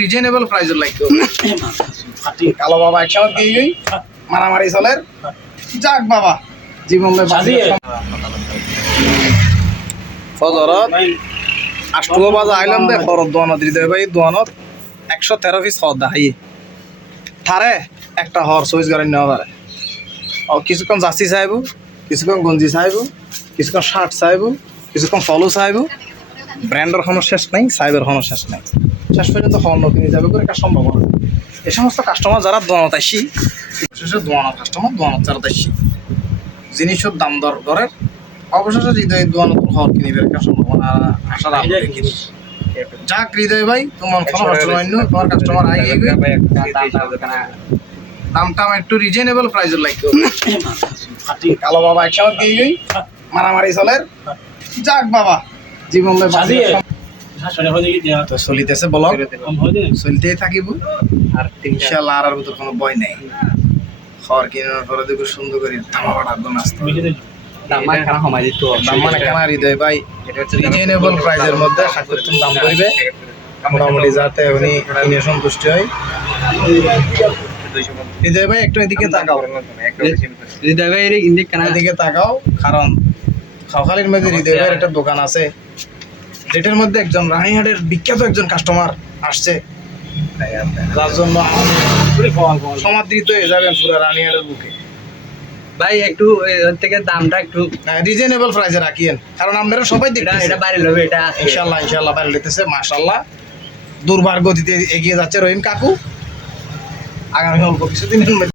reasonable প্রাইসের লাগতো কালো বাবা একসাথে দিয়ে গই মারামারি চলের যাক বাবা জীবন ফজরত আষ্টু বাজা আইলাম দে খরচ দোয়ানত হৃদয় ভাই দোয়ানত 113 পিস খরচ দেখাই থারে একটা হর চয়েস করে নেওয়া পারে ও কিছুক্ষণ জার্সি চাইব কিছুক্ষণ গঞ্জি চাইব কিছুক্ষণ শার্ট চাইব কিছুক্ষণ ফলো চাইব ব্র্যান্ডের কোনো শেষ নাই সাইবের কোনো শেষ নাই শেষ পর্যন্ত হর্ন কিনে যাবে করে একটা সম্ভাবনা এই সমস্ত কাস্টমার যারা দোয়ানত আসি বিশেষ দোয়ানত কাস্টমার দোয়ানত যারা আসি জিনিসের দাম দর করে অবশেষে হৃদয় দোয়ানত হর কিনিবে একটা সম্ভাবনা আশা রাখি যাক হৃদয় ভাই তোমার কোনো কাস্টমার তোমার কাস্টমার আই দামটা একটু রিজনেবল প্রাইসের লাগতো কালো বাবা একসাথে দিয়ে গই মারামারি চলের যাক বাবা জীবন তো চলিতেছে ব্লগ চলতেই থাকিব আর ইনশাআল্লাহ আর ভিতর কোনো ভয় নাই খড় কিনার পরে দেখো সুন্দর করে ধামাকাটা একদম আসতে হৃদয় ভাই রিজনেবল প্রাইসের মধ্যে সাকর্তন দাম করবে মোটামুটি যাতে উনি কিনে সন্তুষ্ট হয় হৃদয় ভাই একটু এদিকে তাকাও হৃদয় ভাই এদিকে তাকাও কারণ খাওখালির মধ্যে হৃদয় ভাইয়ের একটা দোকান আছে যেটার মধ্যে একজন রানীহাটের বিখ্যাত একজন কাস্টমার আসছে যার জন্য সমাদৃত হয়ে যাবেন পুরো রানীহাটের বুকে ভাই একটু থেকে দামটা একটু রিজনেবল প্রাইসে রাখিয়েন কারণ আপনারা সবাই দেখতেছেন এটা বাইরে লবে এটা ইনশাআল্লাহ বাইরে লিতেছে মাশাআল্লাহ দুর্বার গতিতে এগিয়ে যাচ্ছে রহিম কাকু আগামী অল্প কিছুদিনের মধ্যে